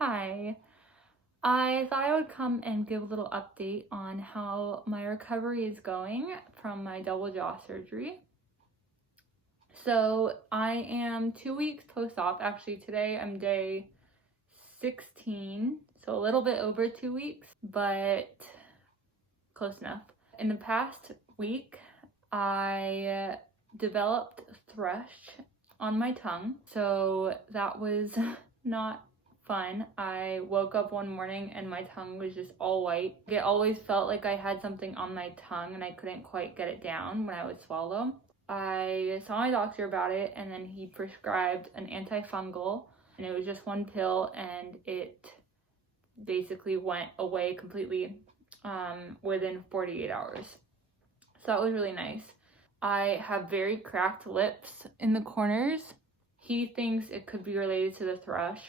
Hi. I thought I would come and give a little update on how my recovery is going from my double jaw surgery. So I am 2 weeks post-op. Actually, today I'm day 16, so a little bit over 2 weeks, but close enough. In the past week, I developed thrush on my tongue, so that was not fun. I woke up one morning and my tongue was just all white. It always felt like I had something on my tongue and I couldn't quite get it down when I would swallow. I saw my doctor about it and then he prescribed an antifungal, and it was just one pill and it basically went away completely within 48 hours. So that was really nice. I have very cracked lips in the corners. He thinks it could be related to the thrush.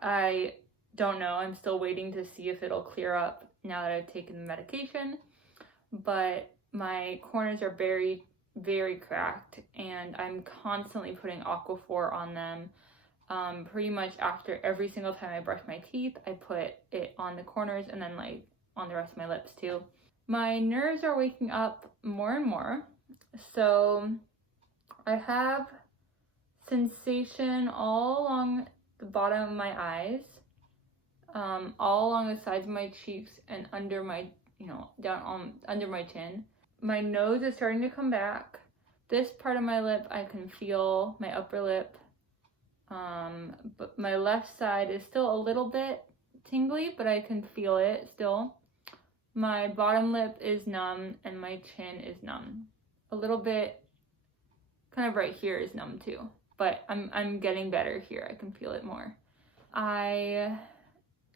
I don't know. I'm still waiting to see if it'll clear up now that I've taken the medication. But my corners are very, very cracked, and I'm constantly putting Aquaphor on them. Pretty much after every single time I brush my teeth, I put it on the corners and then like on the rest of my lips too. My nerves are waking up more and more. So I have sensation all along the bottom of my eyes, all along the sides of my cheeks and under my, under my chin. My nose is starting to come back. This part of my lip I can feel, my upper lip. But my left side is still a little bit tingly, but I can feel it still. My bottom lip is numb and my chin is numb. A little bit, kind of right here is numb too, but I'm getting better here. I can feel it more. I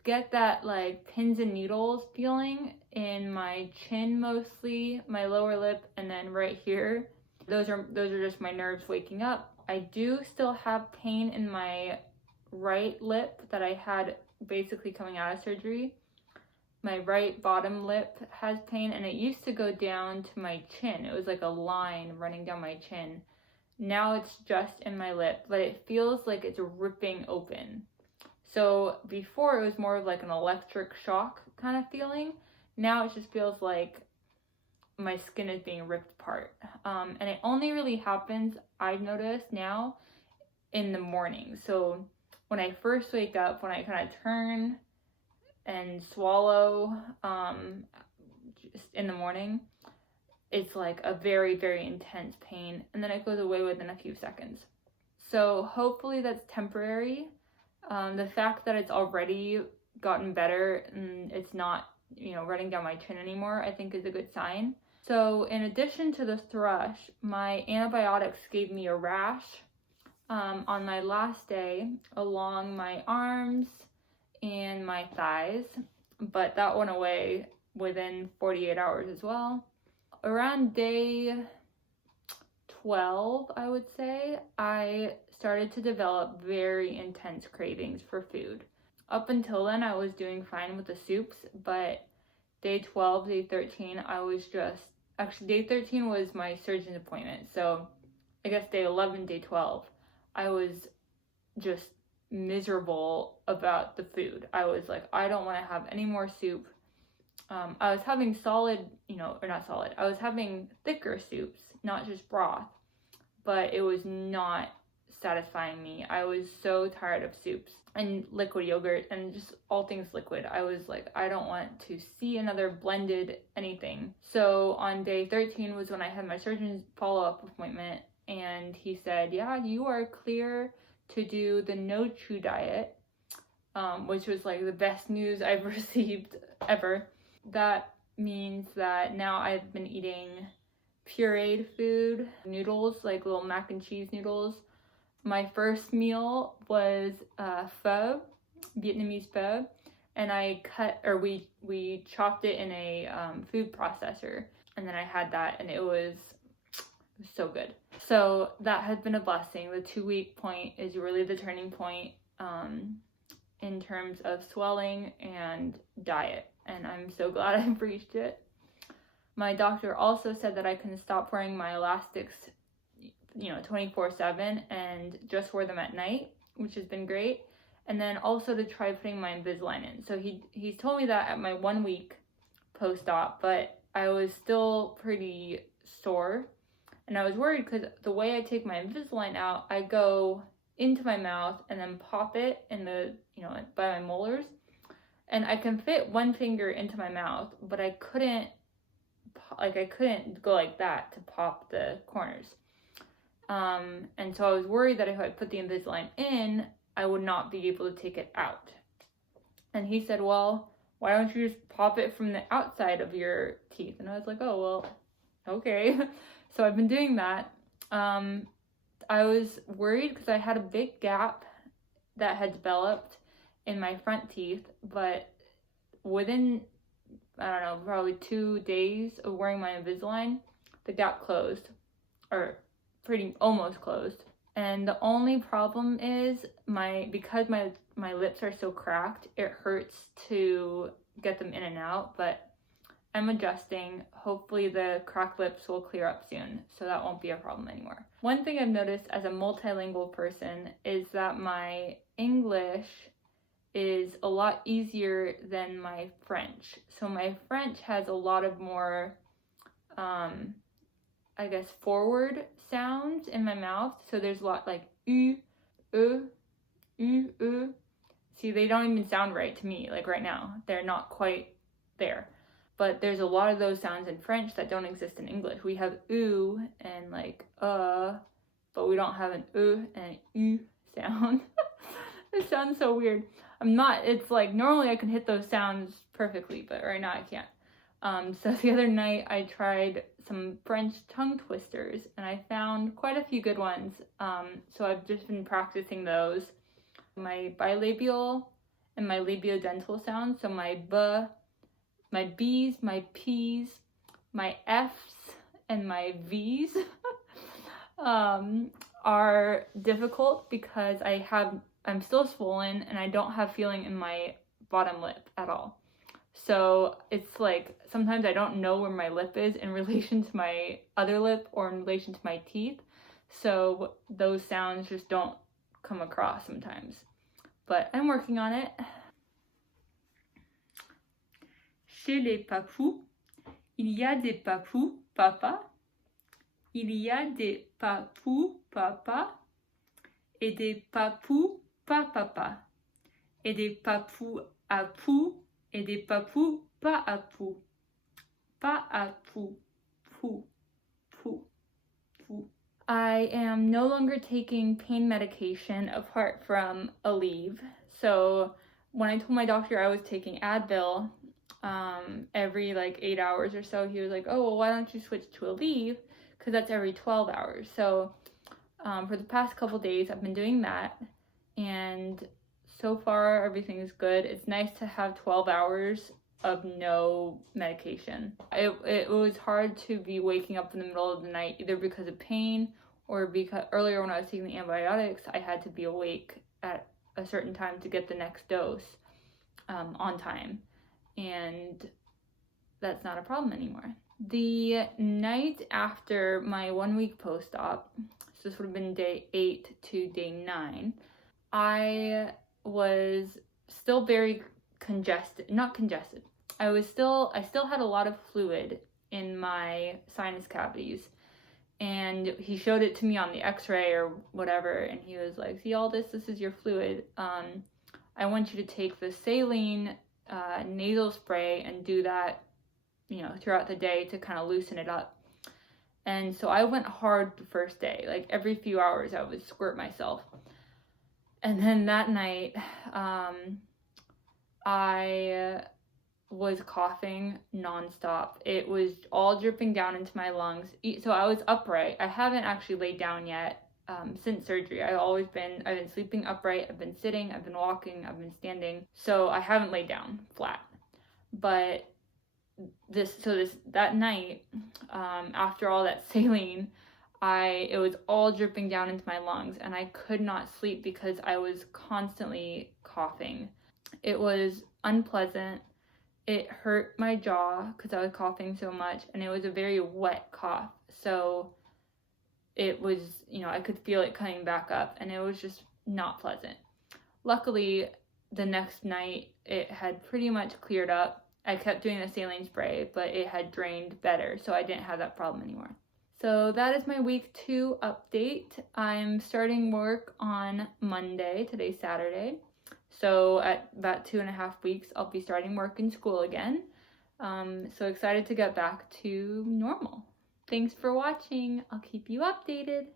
get that like pins and needles feeling in my chin mostly, my lower lip, and then right here. Those are just my nerves waking up. I do still have pain in my right lip that I had basically coming out of surgery. My right bottom lip has pain, and it used to go down to my chin. It was like a line running down my chin. Now it's just in my lip, but it feels like it's ripping open. So before it was more of like an electric shock kind of feeling. Now it just feels like my skin is being ripped apart. And it only really happens, I've noticed now, in the morning. So when I first wake up, when I kind of turn and swallow just in the morning, it's like a very, very intense pain, and then it goes away within a few seconds. So hopefully that's temporary. The fact that it's already gotten better and it's not, running down my chin anymore, I think is a good sign. So in addition to the thrush, my antibiotics gave me a rash on my last day along my arms and my thighs, but that went away within 48 hours as well. Around day 12, I would say, I started to develop very intense cravings for food. Up until then, I was doing fine with the soups, but day 12, day 13, day 13 was my surgeon's appointment, so I guess day 11, day 12, I was just miserable about the food. I was like, I don't want to have any more soup. I was having I was having thicker soups, not just broth, but it was not satisfying me. I was so tired of soups and liquid yogurt and just all things liquid. I was like, I don't want to see another blended anything. So on day 13 was when I had my surgeon's follow-up appointment, and he said, yeah, you are clear to do the no chew diet, which was like the best news I've received ever. That means that now I've been eating pureed food, noodles, like little mac and cheese noodles. My first meal was pho, Vietnamese pho, and we chopped it in a food processor, and then I had that, and it was so good. So that has been a blessing. The 2-week point is really the turning point in terms of swelling and diet, and I'm so glad I've reached it. My doctor also said that I can stop wearing my elastics 24/7 and just wear them at night, which has been great. and then also to try putting my Invisalign in. So he's told me that at my 1 week post-op, but I was still pretty sore, and I was worried because the way I take my Invisalign out, I go into my mouth and then pop it in the, by my molars, and I can fit one finger into my mouth, but I couldn't go like that to pop the corners. And so I was worried that if I put the Invisalign in, I would not be able to take it out. And he said, well, why don't you just pop it from the outside of your teeth? And I was like, oh, well, okay. So I've been doing that. I was worried because I had a big gap that had developed in my front teeth, but within, I don't know, probably 2 days of wearing my Invisalign, the gap closed, or almost closed. And the only problem is because my lips are so cracked, it hurts to get them in and out, but I'm adjusting. Hopefully the cracked lips will clear up soon, so that won't be a problem anymore. One thing I've noticed as a multilingual person is that my English is a lot easier than my French. So my French has a lot of more, I guess, forward sounds in my mouth. So there's a lot like u, u, u, u. See, they don't even sound right to me, like right now. They're not quite there. But there's a lot of those sounds in French that don't exist in English. We have oo and like but we don't have an and an u sound. It sounds so weird. It's like normally I can hit those sounds perfectly, but right now I can't. So the other night I tried some French tongue twisters and I found quite a few good ones. So I've just been practicing those. My bilabial and my labiodental sounds, so my b, my b's, my p's, my f's, and my v's are difficult because I'm still swollen and I don't have feeling in my bottom lip at all. So it's like sometimes I don't know where my lip is in relation to my other lip or in relation to my teeth. So those sounds just don't come across sometimes. But I'm working on it. Chez les papous, il y a des papous papa. Il y a des papous papa et des papous pas papa et des papous à pou et des papous pas à pou. Pas à pou. Pou. Pou. Pou. I am no longer taking pain medication apart from Aleve. So when I told my doctor I was taking Advil every like 8 hours or so, he was like, oh, well, why don't you switch to Aleve? Because that's every 12 hours. So for the past couple days, I've been doing that. And so far, everything is good. It's nice to have 12 hours of no medication. It was hard to be waking up in the middle of the night, either because of pain or because earlier when I was taking the antibiotics, I had to be awake at a certain time to get the next dose on time. And that's not a problem anymore. The night after my 1 week post-op, so this would have been day 8 to day 9, I was still very not congested. I still had a lot of fluid in my sinus cavities, and he showed it to me on the x-ray or whatever, and he was like, see all this is your fluid. I want you to take the saline nasal spray and do that, throughout the day to kind of loosen it up. And so I went hard the first day, like every few hours I would squirt myself. And then that night, I was coughing nonstop. It was all dripping down into my lungs. So I was upright. I haven't actually laid down yet since surgery. I've been sleeping upright. I've been sitting. I've been walking. I've been standing. So I haven't laid down flat. But that night, after all that saline, it was all dripping down into my lungs, and I could not sleep because I was constantly coughing. It was unpleasant. It hurt my jaw because I was coughing so much, and it was a very wet cough. So it was, I could feel it coming back up, and it was just not pleasant. Luckily, the next night it had pretty much cleared up. I kept doing the saline spray, but it had drained better, so I didn't have that problem anymore. So that is my week 2 update. I'm starting work on Monday. Today's Saturday. So at about 2.5 weeks, I'll be starting work in school again. So excited to get back to normal. Thanks for watching. I'll keep you updated.